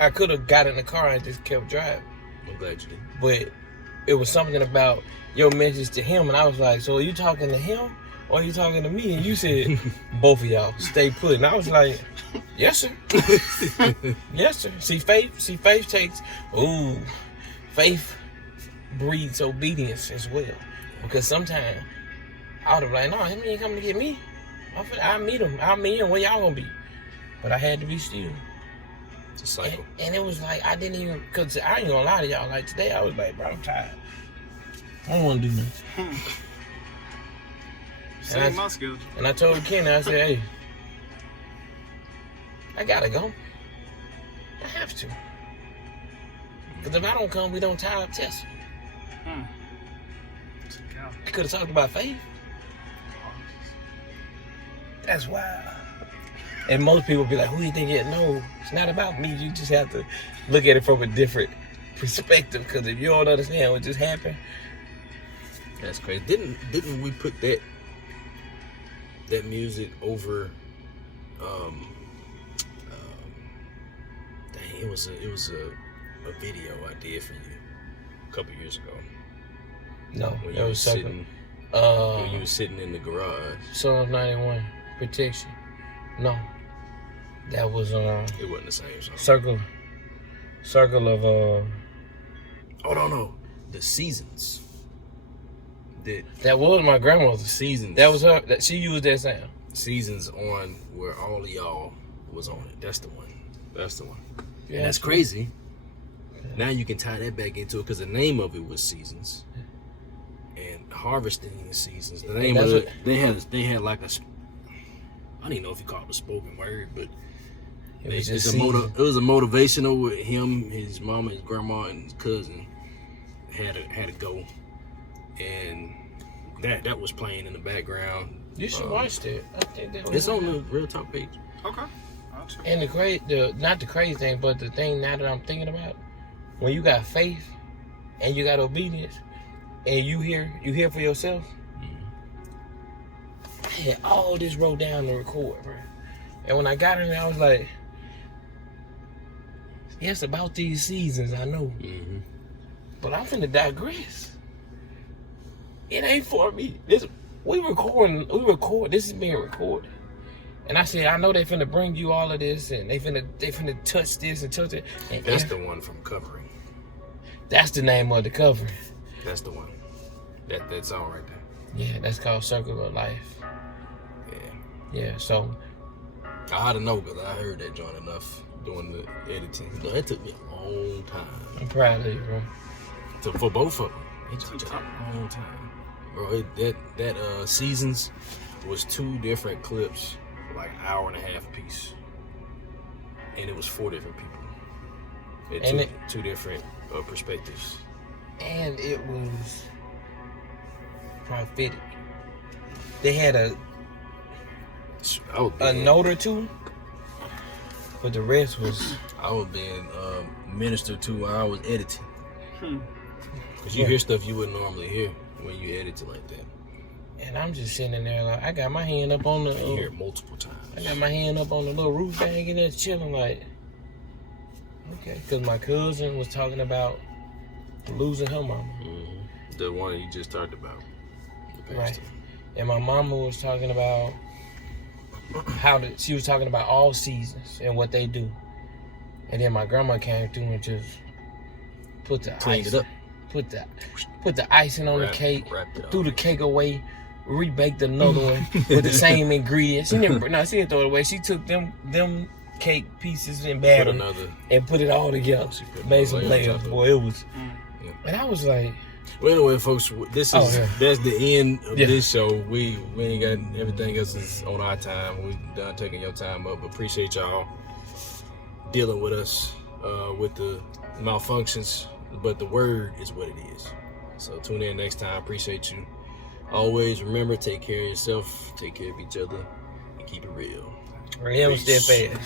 I could have got in the car and just kept driving. I'm glad you did. But it was something about your message to him, and I was like, so are you talking to him or are you talking to me? And you said, both of y'all, stay put. And I was like, yes, sir. Yes, sir. See, faith takes, faith breeds obedience as well. Because sometimes I would have like, no, him ain't coming to get me. I'll meet him. I'll meet him. Where y'all gonna be? But I had to be still. It's a cycle. And it was like, I didn't even, because I ain't gonna lie to y'all. Like today, I was like, bro, I'm tired. I don't want to do nothing. Same my schedule. And I told Kenny, I said, hey, I gotta go. I have to. Because if I don't come, we don't tie up Tessa. I could have talked about faith. That's wild. And most people be like, who do you think it? No, it's not about me. You just have to look at it from a different perspective. Because if you don't understand what just happened. That's crazy. Didn't we put that music over? Dang, it was a video I did for you a couple years ago. No, when that you was sitting. something. When you was sitting in the garage. Psalm 91, protection. No, that was It wasn't the same song. circle of Oh no, the seasons. That was my grandmother's. Seasons. That was her. She used that sound. Seasons on where all of y'all was on it. That's the one. That's the one. Yeah, And that's crazy. Now you can tie that back into it because the name of it was Seasons. And harvesting seasons. The name of it, they had like a, I don't even know if you call it a spoken word, but it was a motivational with him, his mama, his grandma, and his cousin had to go, and that was playing in the background. You should watch that. I think that it's on the Real Talk page. Okay. And not the crazy thing, but the thing now that I'm thinking about, when you got faith and you got obedience, and you hear for yourself. I had all this wrote down to record, bro. And when I got in there, I was like, yes, about these seasons, I know. But I'm finna digress. It ain't for me. We record. This is being recorded. And I said, I know they finna bring you all of this, and they finna touch this and touch it. And that's the one from Covering. That's the name of the cover. That's the one. That song right there. Yeah, that's called Circle of Life. Yeah, so. I had to know because I heard that joint enough doing the editing. No, it took me a long time. I'm proud of you, bro. For both of them. It took a long time. Bro, that Seasons was 2 different clips, like an hour and a half piece. And it was 4 different people. And two different perspectives. And it was prophetic. They had a note or two, but the rest was. I was being ministered to while I was editing. Because you hear stuff you wouldn't normally hear when you edit it like that. And I'm just sitting in there like, I got my hand up on the. You hear it multiple times. I got my hand up on the little roof bag and there chilling like. Okay, because my cousin was talking about losing her mama. The one you just talked about. Right. And my mama was talking about she was talking about all seasons and what they do. And then my grandma came through and just put the cleaned it up. Put the icing on the cake, threw the cake away, rebaked another one with the same ingredients. She didn't throw it away. She took them cake pieces and batter and put it all together. Made some layers. Boy, it was. And I was like. Well, anyway, folks, that's the end of this show. We ain't got everything else is on our time. We done taking your time up. Appreciate y'all dealing with us with the malfunctions, but the word is what it is. So tune in next time. Appreciate you. Always remember, take care of yourself, take care of each other, and keep it real. Real steadfast.